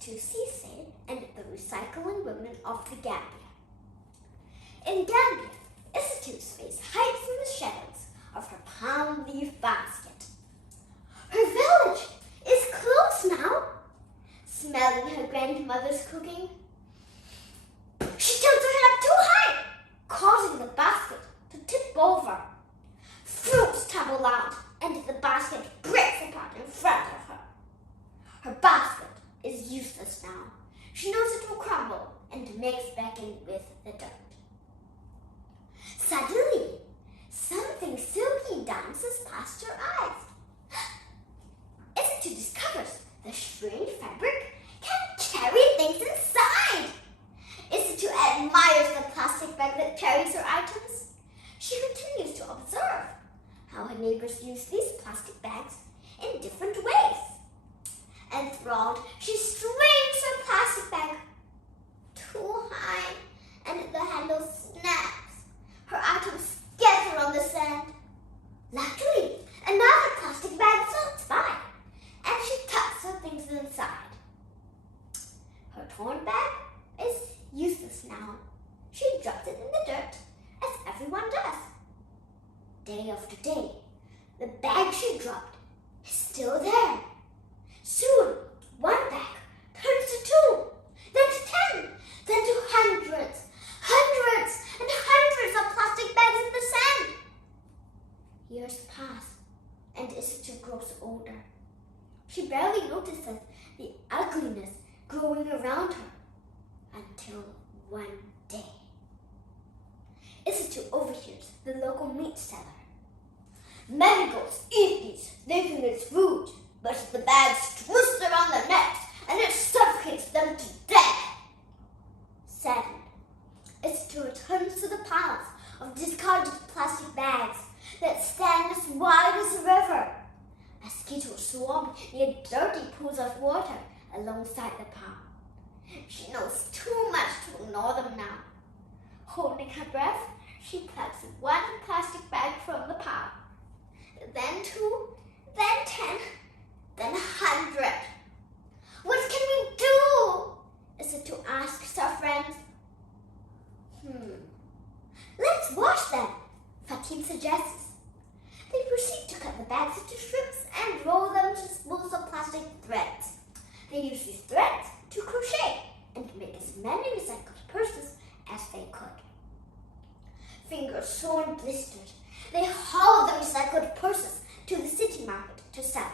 to Cece and the recycling women of the Gambia. In Gambia, Isitu's face hides in the shadows of her palm leaf basket. Her village is close now. Smelling her grandmother's cooking, she tilts her head up too high, causing the basket to tip over. Fruits tumble out, and the basket breaks apart in front of her. Her basket is useless now. She knows it will crumble and mix back in with the dirt. Suddenly, something silky dances past her eyes. Isitu discovers the strange fabric can carry things inside. Isitu admires the plastic bag that carries her items. She continues to observe how her neighbors use these plastic bags in different ways. Enthralled, she swings her plastic bag too high and the handle snaps. Her items scatter on the sand. Luckily, another plastic bag floats by and she tucks her things inside. Her torn bag is useless now. She drops it in the dirt, as everyone does. Day after day, the bag she dropped is still there. Soon, one bag turns to 2, then to 10, then to hundreds and hundreds of plastic bags in the sand. Years pass, and Isitu grows older. She barely notices the ugliness growing around her until one day. Isitu overhears the local meat seller. Many goats eat these, thinking it's food, but the bags twist around their necks and it suffocates them to death. Saddened, Isitu returns to the piles of discarded plastic bags that stand as wide as a river. Mosquitoes swarm near dirty pools of water alongside the pile. She knows too much to ignore them now. Holding her breath, she plucks one plastic bag from the pile. Then 2, then 10, then 100. What can we do? Isitu asks her friends. Let's wash them, Fatim suggests. They proceed to cut the bags into strips and roll them into spools of plastic threads. They use these threads to crochet and make as many recycled purses as they could. Fingers sore and blistered, they haul the recycled purses to the city market to sell.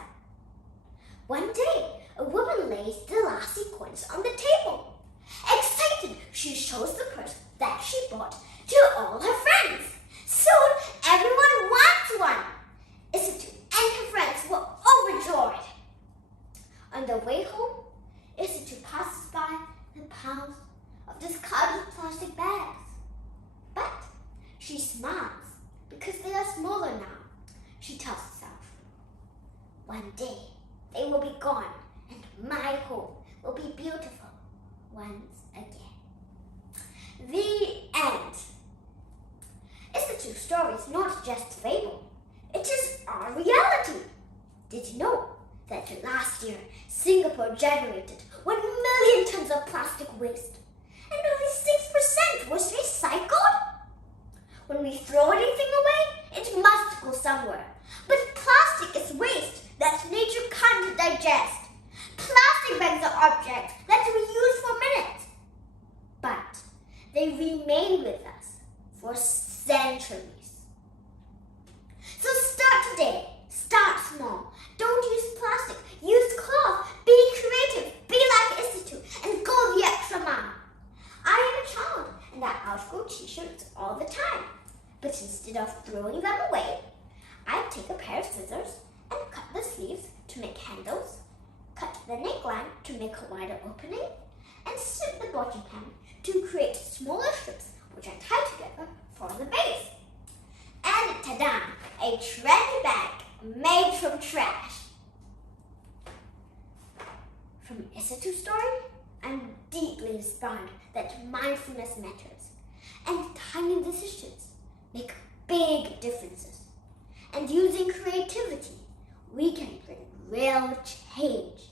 One day, a woman lays the last coins on the table. Excited, she shows the purse that she bought to all her friends. Soon, everyone wants one. Isitu and her friends were overjoyed. On the way home, Isitu passes by the piles of discarded plastic bags. But she smiles because they are smaller now. She tells herself, one day they will be gone and my home will be beautiful once again. The end. Isitu's story is not just fable. It is our reality. Did you know that last year Singapore generated 1 million tons of plastic waste and only 6% was recycled? When we throw anything away, it must go somewhere. But plastic is waste that nature can't digest. Plastic bags are objects that we use for minutes, but they remain with us for centuries. So start today. Start small. Don't use plastic. Use cloth. Be creative. Be like Isitu and go the extra mile. I am a child and I outgrow t-shirts all the time. But instead of throwing them away, I take a pair of scissors and cut the sleeves to make handles, cut the neckline to make a wider opening, and strip the bottom hem to create smaller strips which I tie together for the base. And ta-da! A trendy bag made from trash. From Isitu's story, I'm deeply inspired that mindfulness matters and tiny decisions make big differences. And using creativity, we can bring real change.